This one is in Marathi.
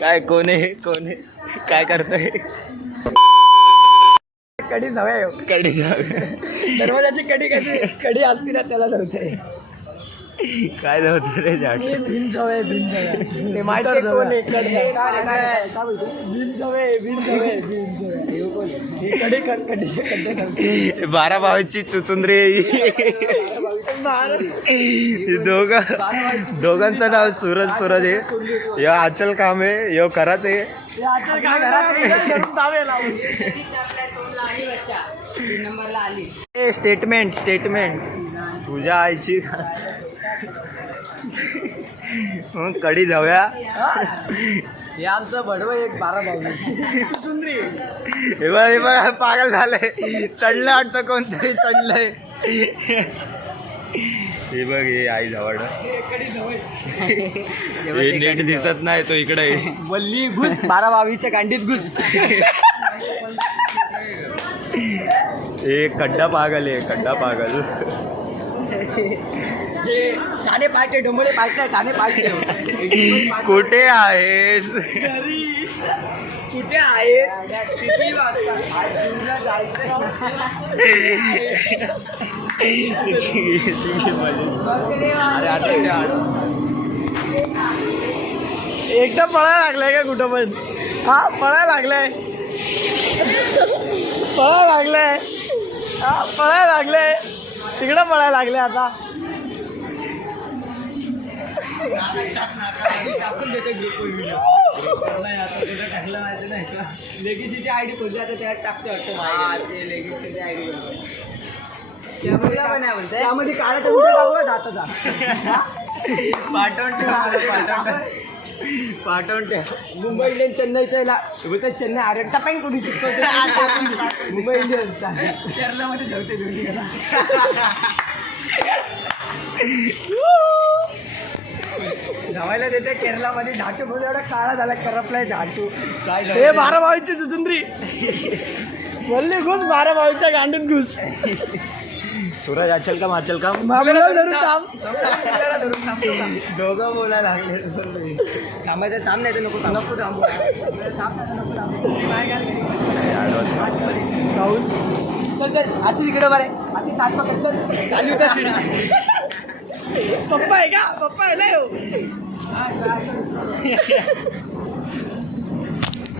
काय कोण आहे काय करतोय? कडी जाऊया कडी जाऊ दरवाजाची कडी असती ना त्याला जाऊते. काय जाऊ रे झाड भिन जाऊया ते माहिती कोण कडी 12 भावाची चुचुंद्री. दोघांचं नाव सूरज आहे. यो आचल काम आहे, यो करत आहे. स्टेटमेंट तुझ्या आईची. मग कडी जाऊया. हे आमचं बडवं एक 12 भाऊ चुचुंद्री. हे बघ पागल झालंय. चढलं वाटतं कोणतरी चढलंय. हे बघ हे आई जवळ हे नीट दिसत नाही तो इकडे. वल्ली घुस 12 भावीच्या गांडीत घुस. हे खड्डा पागल आहे खड्डा पागल. ठाणे पाहिजे डोंबळे पाहिजे ठाणे पाहिजे. कुठे आहेस? कुठे आहेस? किती वाजता? एकदा पळायला लागलाय का कुठं पण? हा पळायला लागलाय. पळायला लागलाय तिकडं पळायला लागले. आता लेगीची आयडी खोलली आता त्यात टाकते वाटतं. लेगीची आयडी त्यामध्ये काढायचं उद्या टाकू जाता पाठवून ठेव. मुंबई इंडियन्स चेन्नईचा चेन्नई आरेटा पण कोणी चिकवते. मुंबई इंडियन्स केरलामध्ये ठेवते दोन्ही. जमायला देते केरलामध्ये. झाटू बोल एवढा काळा झाला करपलाय झाटू. हे 12 भावीची चुचुंद्री. बोलले घुस 12 भावीच्या गांडीत घुस. सूरज आचल काम धरून थांब. दोघं बोलायला लागले. थांबायचं थांब नाही तर नको थांबू. चल आधी इकडे बरे आधी चालू पप्पा आहे का? पप्पा आहे ना.